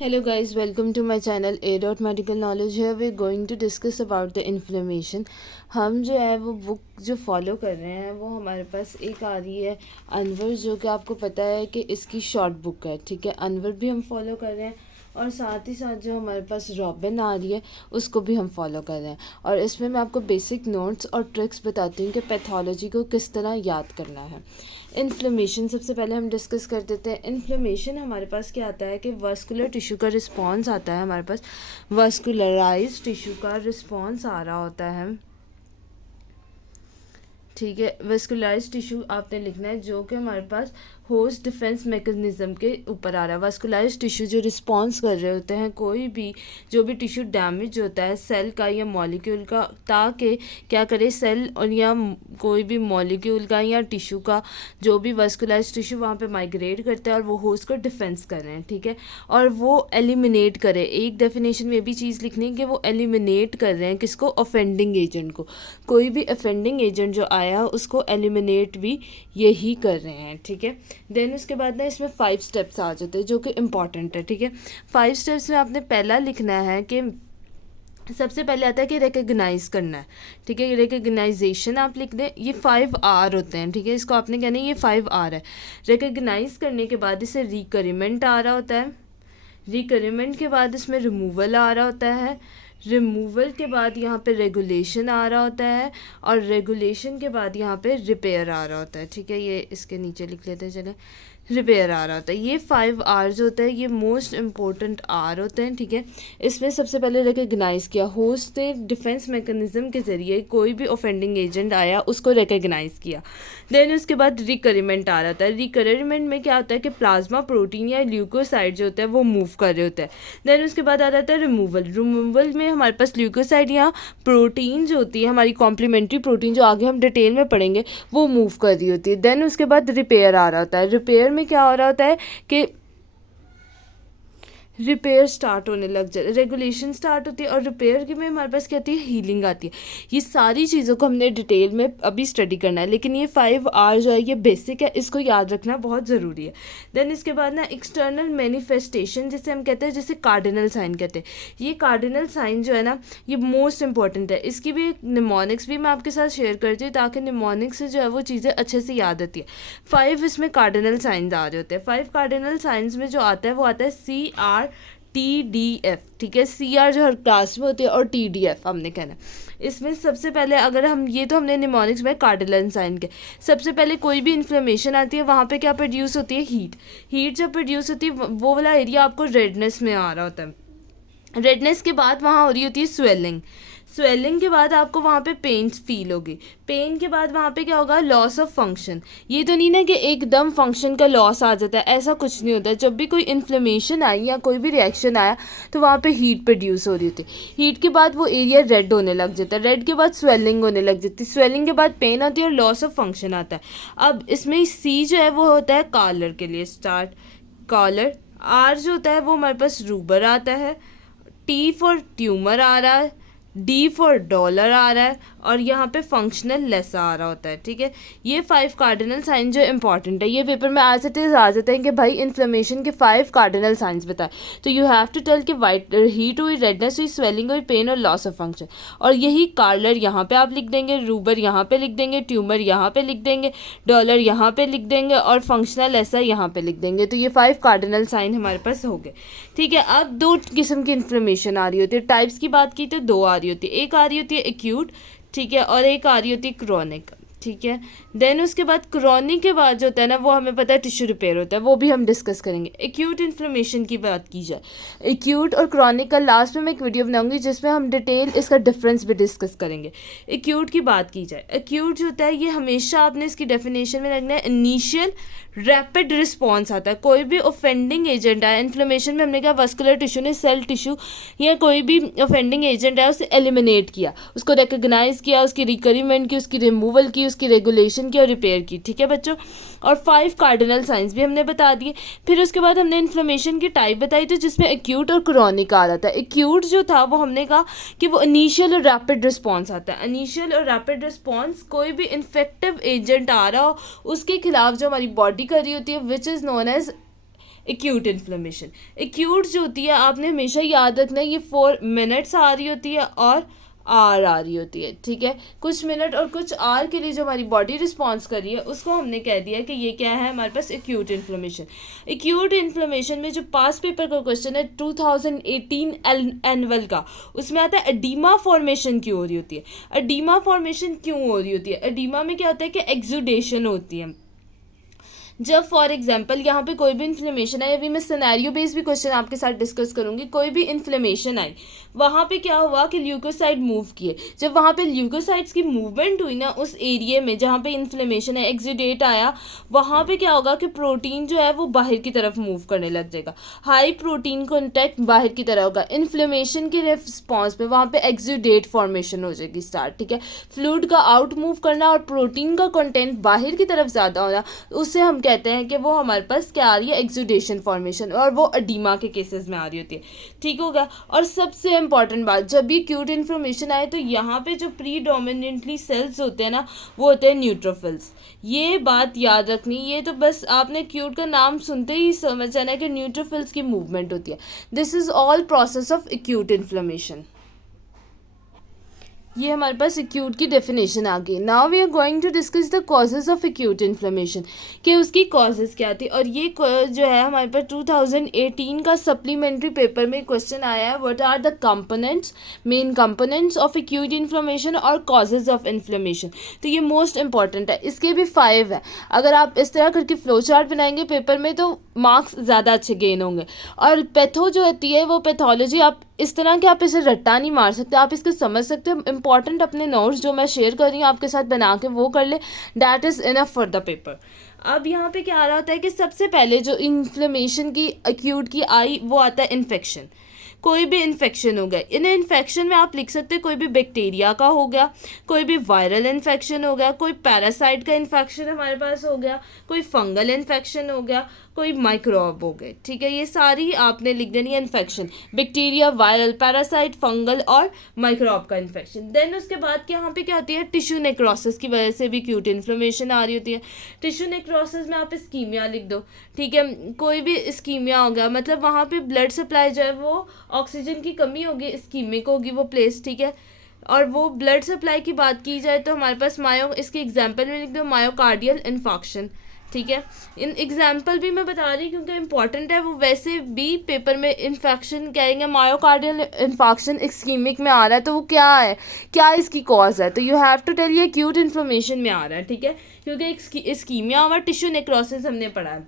Hello guys, welcome to my channel A Dot Medical Knowledge. Here we're going to discuss about the inflammation. हम जो है वो book जो follow कर रहे हैं वो हमारे पास एक आ रही है अनवर, जो कि आपको पता है कि इसकी शॉर्ट बुक है, ठीक है। अनवर भी हम फॉलो कर रहे हैं और साथ ही साथ जो हमारे पास रॉबिन आ रही है उसको भी हम फॉलो कर रहे हैं। और इसमें मैं आपको बेसिक नोट्स और ट्रिक्स बताती हूँ कि पैथोलॉजी को किस तरह याद करना है। इन्फ्लेमेशन सबसे पहले हम डिस्कस कर देते हैं। इन्फ्लेमेशन हमारे पास क्या आता है कि वास्कुलर टिश्यू का रिस्पॉन्स आता है, हमारे पास वास्कुलराइज टिश्यू का रिस्पॉन्स आ रहा होता है, ठीक है। वेस्कुलाइज टिश्यू आपने लिखना है जो कि हमारे पास होस्ट डिफेंस मैकेनिज्म के ऊपर आ रहा है। वास्कुलाइज टिश्यू जो रिस्पॉन्स कर रहे होते हैं कोई भी जो भी टिश्यू डैमेज होता है सेल का या मॉलिक्यूल का, ताकि क्या करे सेल और या कोई भी मॉलिक्यूल का या टिश्यू का जो भी वास्कुलाइज टिश्यू वहाँ पे माइग्रेट करता है और वो होस्ट को डिफेंस कर रहे हैं, ठीक है। और वो एलिमिनेट करे, एक डेफिनेशन में भी चीज़ लिखनी है कि वो एलिमिनेट कर रहे हैं किसको, ऑफेंडिंग एजेंट को। कोई भी ऑफेंडिंग एजेंट जो आया उसको एलिमिनेट भी यही कर रहे हैं, ठीक है। देन उसके बाद ना इसमें 5 स्टेप्स आ जाते हैं जो कि इम्पॉर्टेंट है, ठीक है। 5 स्टेप्स में आपने पहला लिखना है कि सबसे पहले आता है कि रिकग्नाइज करना है, ठीक है। रिकग्नाइजेशन आप लिख दें, ये 5 आर होते हैं, ठीक है। इसको आपने कहना है ये 5 आर है। रिकग्नाइज करने के बाद इसे रिकरिमेंट आ रहा होता है, रिकरिमेंट के बाद इसमें रिमूवल आ रहा होता है, रिमूवल के बाद यहाँ पे रेगुलेशन आ रहा होता है और रेगुलेशन के बाद यहाँ पे रिपेयर आ रहा होता है, ठीक है। ये इसके नीचे लिख लेते हैं, चलें। रिपेयर आ रहा होता है। ये 5 आर्स होता है, ये मोस्ट इम्पोर्टेंट आर होते हैं, ठीक है। इसमें सबसे पहले रिकग्नाइज किया, होस्ट ने डिफेंस मैकेनिज्म के ज़रिए कोई भी ऑफेंडिंग एजेंट आया उसको रिकग्नाइज किया। देन उसके बाद रिकरिमेंट आ रहा था। रिकरिमेंट में क्या होता है कि प्लाज्मा प्रोटीन या ल्यूकोसाइड जो होता है वो मूव कर रहे होते हैं। देन उसके बाद आ जाता है रिमूवल। रिमूवल में हमारे पास ल्यूकोसाइड या प्रोटीन जो होती है हमारी कॉम्प्लीमेंट्री प्रोटीन जो आगे हम डिटेल में पढ़ेंगे वो मूव कर रही होती है। देन उसके बाद रिपेयर आ रहा होता है। रिपेयर में क्या हो रहा होता है कि रिपेयर स्टार्ट होने लग जाए, रेगुलेशन स्टार्ट होती है और रिपेयर की में हमारे पास क्या आती है, हीलिंग आती है। ये सारी चीज़ों को हमने डिटेल में अभी स्टडी करना है, लेकिन ये 5 आर जो है ये बेसिक है, इसको याद रखना बहुत ज़रूरी है। देन इसके बाद ना एक्सटर्नल मैनिफेस्टेशन जिसे हम कहते हैं, जिसे कार्डिनल साइन कहते हैं। ये कार्डिनल साइन जो है ना ये मोस्ट इंपॉर्टेंट है। इसकी भी एक निमोनिक्स भी मैं आपके साथ शेयर करती हूँ ताकि निमोनिक्स से जो है वो चीज़ें अच्छे से याद आती है। 5 इसमें कार्डिनल साइंस आ रहे होते हैं। 5 कार्डिनल साइंस में जो आता है वो आता है CR TDF, ठीक है। CR जो हर क्लास में होती है और TDF हमने कहना है। इसमें सबसे पहले अगर हम ये तो हमने निमोनिक्स में कार्डिनल साइन के, सबसे पहले कोई भी इन्फ्लेमेशन आती है वहाँ पे क्या प्रोड्यूस होती है, हीट। हीट जब प्रोड्यूस होती है वो वाला एरिया आपको रेडनेस में आ रहा होता है। रेडनेस के बाद वहाँ हो रही होती है स्वेलिंग। स्वेलिंग के बाद आपको वहाँ पे पेन फील होगी। पेन के बाद वहाँ पे क्या होगा, लॉस ऑफ फंक्शन। ये तो नहीं ना कि एकदम फंक्शन का लॉस आ जाता है, ऐसा कुछ नहीं होता है। जब भी कोई इन्फ्लेमेशन आई या कोई भी रिएक्शन आया तो वहाँ पे हीट प्रोड्यूस हो रही होती है। हीट के बाद वो एरिया रेड होने लग जाता है, रेड के बाद स्वेलिंग होने लग जाती है, स्वेलिंग के बाद पेन आती है और लॉस ऑफ फंक्शन आता है। अब इसमें सी जो है वो होता है कॉलर के लिए, स्टार्ट कॉलर। आर जो होता है वो हमारे पास रूबर आता है, टी फॉर ट्यूमर आ रहा है, डी फॉर डॉलर आ रहा है और यहाँ पे फंक्शनल लेस आ रहा होता है, ठीक है। ये 5 कार्डिनल साइन जो इंपॉर्टेंट है, ये पेपर में आज से आ जाते हैं कि भाई इन्फ्लेमेशन के 5 कार्डिनल साइंस बताए, तो यू हैव टू टेल कि वाइट हीट हुई, रेडनेस हुई, स्वेलिंग हुई, पेन और लॉस ऑफ फंक्शन। और यही कॉलर यहाँ पे आप लिख देंगे, रूबर यहाँ पे लिख देंगे, ट्यूमर यहाँ पे लिख देंगे, डॉलर यहाँ पे लिख देंगे और फंक्शनल ऐसा यहाँ पे लिख देंगे। तो ये 5 कार्डिनल साइन हमारे पास हो गए, ठीक है। अब 2 किस्म की इन्फ्लेमेशन आ रही होती है। टाइप्स की बात की तो 2 आ रही होती है, एक आ रही होती है एक्यूट, ठीक है, और एक आ रही होती है क्रोनिक, ठीक है। देन उसके बाद क्रोनिक के बाद जो होता है ना वो हमें पता है टिश्यू रिपेयर होता है, वो भी हम डिस्कस करेंगे। एक्यूट इन्फ्लेमेशन की बात की जाए, एक्यूट और क्रोनिक का लास्ट में मैं एक वीडियो बनाऊंगी जिसमें हम डिटेल इसका डिफरेंस भी डिस्कस करेंगे। एक्यूट की बात की जाए, एक्यूट जो होता है ये हमेशा आपने इसकी डेफिनेशन में रखना है, इनिशियल रैपिड रिस्पॉन्स आता है। कोई भी ऑफेंडिंग एजेंट आया, इन्फ्लेमेशन में हमने कहा वस्कुलर टिश्यू ने सेल टिश्यू या कोई भी ऑफेंडिंग एजेंट आया उसे एलिमिनेट किया, उसको रिकग्नाइज किया, उसकी रिकरिमेंट की, उसकी रिमूवल की, उसकी रेगुलेशन की और रिपेयर की, ठीक है बच्चों। और 5 कार्डिनल साइंस भी हमने बता दिए। फिर उसके बाद हमने इन्फ्लेमेशन की टाइप बताई थी जिसमें एक्यूट और क्रोनिक आ रहा था। एक्यूट जो था वो हमने कहा कि वो इनिशियल और रैपिड रिस्पॉन्स आता है। इनिशियल और रैपिड रिस्पॉन्स कोई भी इन्फेक्टिव एजेंट आ रहा हो उसके खिलाफ जो हमारी बॉडी कर रही होती है which is known as acute inflammation. Acute जो होती है आपने हमेशा याद रखना है, ये 4 मिनट्स आ रही होती है और आर आ रही होती है, ठीक है। कुछ मिनट और कुछ आर के लिए जो हमारी बॉडी रिस्पॉन्स कर रही है उसको हमने कह दिया कि ये क्या है हमारे पास एक्यूट इन्फ्लेमेशन। एक्यूट इन्फ्लेमेशन में जो पास पेपर का क्वेश्चन है 2018 एनुअल का, उसमें आता है एडीमा फॉर्मेशन क्यों हो रही होती है। एडीमा फॉर्मेशन क्यों हो रही होती है, एडीमा में क्या होता है कि एक्सुडेशन होती है। जब फॉर एग्जांपल यहाँ पे कोई भी इन्फ्लेमेशन आई, अभी मैं सिनेरियो बेस्ड भी क्वेश्चन आपके साथ डिस्कस करूँगी, कोई भी इन्फ्लेमेशन आई, वहाँ पे क्या हुआ कि ल्यूकोसाइड मूव किए, जब वहाँ पे ल्यूकोसाइड्स की मूवमेंट हुई ना उस एरिया में जहाँ पे इन्फ्लेमेशन है, एक्सुडेट आया, वहाँ पे क्या होगा कि प्रोटीन जो है वो बाहर की तरफ मूव करने लग जाएगा, हाई प्रोटीन कॉन्टैक्ट बाहर की तरह होगा। इन्फ्लेमेशन के रिस्पॉन्स में वहाँ पे एक्सुडेट फॉर्मेशन हो जाएगी स्टार्ट, ठीक है। फ्लूइड का आउट मूव करना और प्रोटीन का कंटेंट बाहर की तरफ ज़्यादा होना, उससे हम कहते हैं कि वो हमारे पास क्या आ रही है, एक्सुडेशन फॉर्मेशन, और वो एडीमा के केसेस में आ रही होती है, ठीक होगा। और सबसे इंपॉर्टेंट बात, जब भी एक्यूट इन्फ्लेमेशन आए तो यहाँ पे जो प्रीडोमिनेंटली सेल्स होते हैं ना वो होते हैं न्यूट्रोफिल्स। ये बात याद रखनी, ये तो बस आपने एक्यूट का नाम सुनते ही समझ जाना है कि न्यूट्रोफिल्स की मूवमेंट होती है। This is all process of acute inflammation. ये हमारे पास एक्यूट की डेफिनेशन आ गई। Now we are going to discuss the causes of acute inflammation, कि उसकी कॉजेज क्या थी। और ये जो है हमारे पास 2018 का सप्लीमेंट्री पेपर में क्वेश्चन आया है, what are the components, main components of acute inflammation और कॉजेज ऑफ इन्फ्लेमेशन। तो ये मोस्ट इंपॉर्टेंट है, इसके भी 5 है। अगर आप इस तरह करके फ्लो चार्ट बनाएंगे पेपर में तो मार्क्स ज़्यादा अच्छे गेन होंगे। और पैथो जो होती है वो पैथोलॉजी आप इस तरह के आप इसे रट्टा नहीं मार सकते, आप इसको समझ सकते हो। इंपॉर्टेंट अपने नोट्स जो मैं शेयर कर रही हूँ आपके साथ बना के वो कर ले, that is enough for the paper. अब यहाँ पे क्या आ रहा होता है कि सबसे पहले जो इन्फ्लेमेशन की एक्यूट की आई वो आता है इन्फेक्शन। कोई भी इन्फेक्शन हो गया, इन इन्फेक्शन में आप लिख सकते हैं कोई भी बैक्टीरिया का हो गया, कोई भी वायरल इन्फेक्शन हो गया, कोई पैरासाइट का इन्फेक्शन हमारे पास हो गया, कोई फंगल इन्फेक्शन हो गया, कोई माइक्रोब हो गए, ठीक है। ये सारी आपने लिख देनी है infection, bacteria, viral, parasite, fungal और माइक्रोब का इन्फेक्शन। देन उसके बाद यहाँ पे क्या होती है, टिश्यू नेक्रोसिस की वजह से भी एक्यूट इन्फ्लेमेशन आ रही होती है। टिश्यू नेक्रोसिस में आप इस्कीमिया लिख दो, ठीक है। कोई भी इस्कीमिया हो गया मतलब वहाँ पे ब्लड सप्लाई जो है वो ऑक्सीजन की कमी होगी, इस्कीमिक होगी वो प्लेस, ठीक है। और वो ब्लड सप्लाई की बात की जाए तो हमारे पास इसके एग्जाम्पल में लिख दो मायोकार्डियल इन्फाक्शन, ठीक है। इन एग्जाम्पल भी मैं बता रही क्योंकि इंपॉर्टेंट है, वो वैसे भी पेपर में इन्फेक्शन कहेंगे, मायोकार्डियल इन्फाक्शन इस्कीमिक में आ रहा है तो वो क्या है, क्या इसकी कॉज है, तो यू हैव टू टेल ये एक्यूट इन्फ्लेमेशन में आ रहा है, ठीक है, क्योंकि इस्कीमिया और टिश्यू नेक्रोसिस हमने पढ़ा है।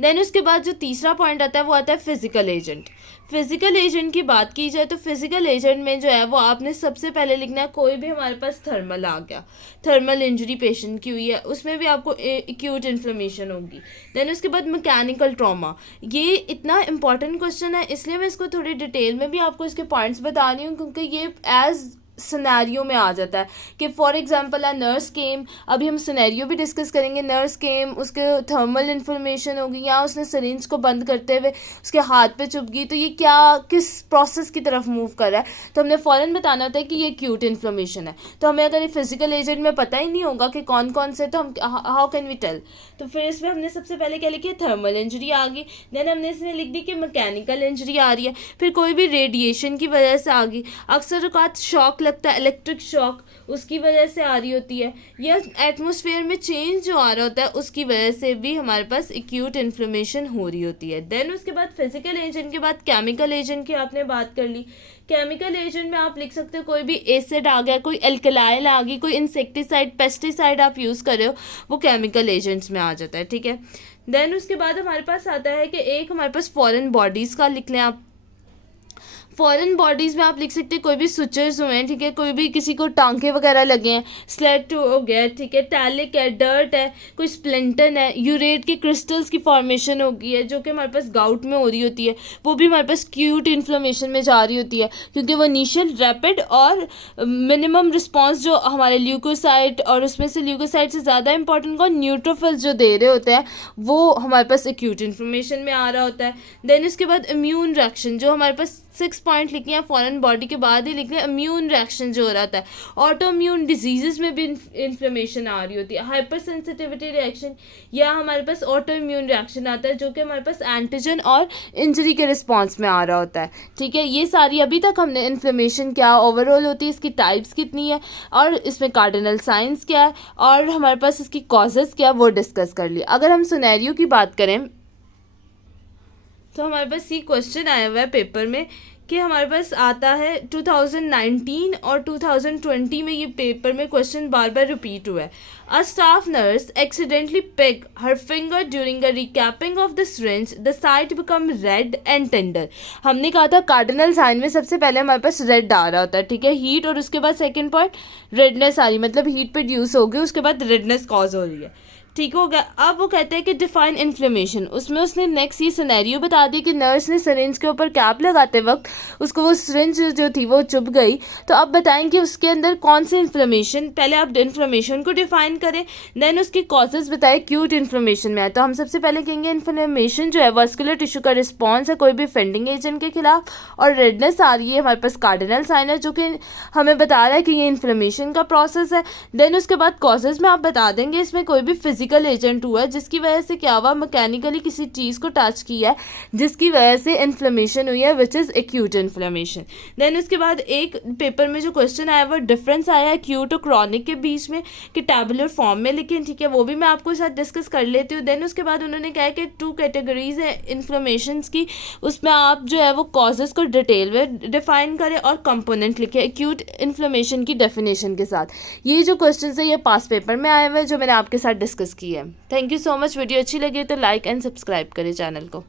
देन उसके बाद जो तीसरा पॉइंट आता है वो आता है फिजिकल एजेंट। फिजिकल एजेंट की बात की जाए तो फिजिकल एजेंट में जो है वो आपने सबसे पहले लिखना है, कोई भी हमारे पास थर्मल आ गया, थर्मल इंजरी पेशेंट की हुई है उसमें भी आपको एक्यूट इन्फ्लेमेशन होगी। देन उसके बाद मैकेनिकल ट्रॉमा, ये इतना इंपॉर्टेंट क्वेश्चन है इसलिए मैं इसको थोड़ी डिटेल में भी आपको इसके पॉइंट्स बता रही हूँ, क्योंकि ये एज सिनेरियो में आ जाता है कि फॉर एग्जांपल नर्स केम, अभी हम सिनेरियो भी डिस्कस करेंगे, नर्स केम, उसके थर्मल इन्फ्लेमेशन होगी या उसने सिरिंज को बंद करते हुए उसके हाथ पे चुभ गई, तो ये क्या किस प्रोसेस की तरफ मूव कर रहा है, तो हमने फ़ौरन बताना होता है कि ये एक्यूट इन्फ्लेमेशन है। तो हमें अगर ये फिजिकल एजेंट में पता ही नहीं होगा कि कौन कौन से, तो हम हाउ कैन वी टेल। तो फिर इसमें हमने सबसे पहले क्या लिखी, थर्मल इंजरी आ गई। देन हमने इसमें लिख दी कि मैकेनिकल इंजरी आ रही है, फिर कोई भी रेडिएशन की वजह से आ गई, अक्सर औकात शॉक लगता है, इलेक्ट्रिक शॉक उसकी वजह से आ रही होती है, या एटमॉस्फेयर में चेंज जो आ रहा होता है उसकी वजह से भी हमारे पास एक्यूट इन्फ्लेमेशन हो रही होती है। देन उसके बाद फिजिकल एजेंट के बाद केमिकल एजेंट की आपने बात कर ली। केमिकल एजेंट में आप लिख सकते हो कोई भी एसिड आ गया, कोई एल्कलाइल आ गई, कोई इंसेक्टिसाइड, पेस्टिसाइड आप यूज़ कर रहे हो, वो केमिकल एजेंट्स में आ जाता है, ठीक है। देन उसके बाद हमारे पास आता है कि एक हमारे पास फॉरेन बॉडीज़ का लिख लें आप। फॉरेन बॉडीज़ में आप लिख सकते हैं कोई भी सुचर्स हुए हैं, ठीक है, कोई भी किसी को टांके वगैरह लगे हैं, स्लेट हो गया, ठीक है, टैलिक है, डर्ट है, कोई स्प्लिंटन है, यूरेट के क्रिस्टल्स की फॉर्मेशन हो गई है जो कि हमारे पास गाउट में हो रही होती है, वो भी हमारे पास एक्यूट इन्फ्लेमेशन में जा रही होती है, क्योंकि वो इनिशियल रैपिड और मिनिमम रिस्पॉन्स जो हमारे ल्यूकोसाइट, और उसमें से ल्यूकोसाइट से ज़्यादा इंपॉर्टेंट को न्यूट्रोफिल्स जो दे रहे होते हैं वो हमारे पास एक्यूट इन्फ्लेमेशन में आ रहा होता है। देन इसके बाद इम्यून रिएक्शन, जो हमारे पास 6 पॉइंट लिखनी है, फॉरेन बॉडी के बाद ही लिखना है इम्यून रिएक्शन जो हो रहा होता है। ऑटो इम्यून डिजीजेस में भी इन्फ्लेमेशन आ रही होती है, हाइपर सेंसिटिविटी रिएक्शन, या हमारे पास ऑटो इम्यून रिएक्शन आता है जो कि हमारे पास एंटीजन और इंजरी के रिस्पॉन्स में आ रहा होता है। ठीक है, ये सारी अभी तक हमने इन्फ्लेमेशन क्या ओवरऑल होती है, इसकी टाइप्स कितनी है और इसमें कार्डिनल साइंस क्या है और हमारे पास इसकी कॉजेज़ क्या वो डिस्कस कर लिया। अगर हम सिनेरियो की बात करें तो हमारे पास ये क्वेश्चन आया हुआ है पेपर में कि हमारे पास आता है 2019 और 2020 में ये पेपर में क्वेश्चन बार बार रिपीट हुआ है। A staff nurse accidentally pick her finger during a recapping of the syringe, the site become red and tender. हमने कहा था कार्डिनल साइन में सबसे पहले हमारे पास रेड आ रहा होता है, ठीक है, हीट, और उसके बाद सेकेंड पॉइंट रेडनेस आ रही, मतलब हीट प्रोड्यूस हो गई, उसके बाद रेडनेस कॉज हो रही है। ठीक हो गया। अब वो कहते हैं कि डिफाइन इन्फ्लेमेशन, उसमें उसने नेक्स्ट ये सिनेरियो बता दी कि नर्स ने सिरिंज के ऊपर कैप लगाते वक्त उसको वो सिरिंज जो थी वो चुभ गई, तो अब बताएं कि उसके अंदर कौन सी इन्फ्लेमेशन, पहले आप इन्फ्लेमेशन को डिफाइन करें, देन उसकी कॉजेज बताएं एक्यूट इन्फ्लेमेशन में है। तो हम सबसे पहले कहेंगे इन्फ्लेमेशन जो है वास्कुलर टिश्यू का रिस्पॉन्स है कोई भी फेंडिंग एजेंट के खिलाफ, और रेडनेस आ रही है, हमारे पास कार्डिनल साइन है जो कि हमें बता रहा है कि ये इन्फ्लेमेशन का प्रोसेस है। देन उसके बाद कॉजेज में आप बता देंगे इसमें कोई भी फिजिकल एजेंट हुआ है जिसकी वजह से क्या हुआ, मैकेनिकली किसी चीज़ को टच किया है जिसकी वजह से इन्फ्लेमेशन हुई है, which is acute inflammation. Then उसके बाद एक पेपर में जो क्वेश्चन आया वो डिफरेंस आया एक्यूट और क्रॉनिक के बीच में कि टैबुलर फॉर्म में, लेकिन ठीक है वो भी मैं आपको साथ डिस्कस कर लेती हूँ। देन उसके बाद उन्होंने कहा कि 2 कैटेगरीज है इन्फ्लेमेशन की, उसमें आप जो है वो कॉजेज़ को डिटेल में डिफाइन करें और कंपोनेंट लिखें एक्यूट इन्फ्लेमेशन की डेफिनेशन के साथ। ये जो क्वेश्चन है ये पास पेपर में आए हुए हैं जो मैंने आपके साथ डिस्कस किया है। Thank you so much. Video अच्छी लगी तो लाइक एंड सब्सक्राइब करें चैनल को।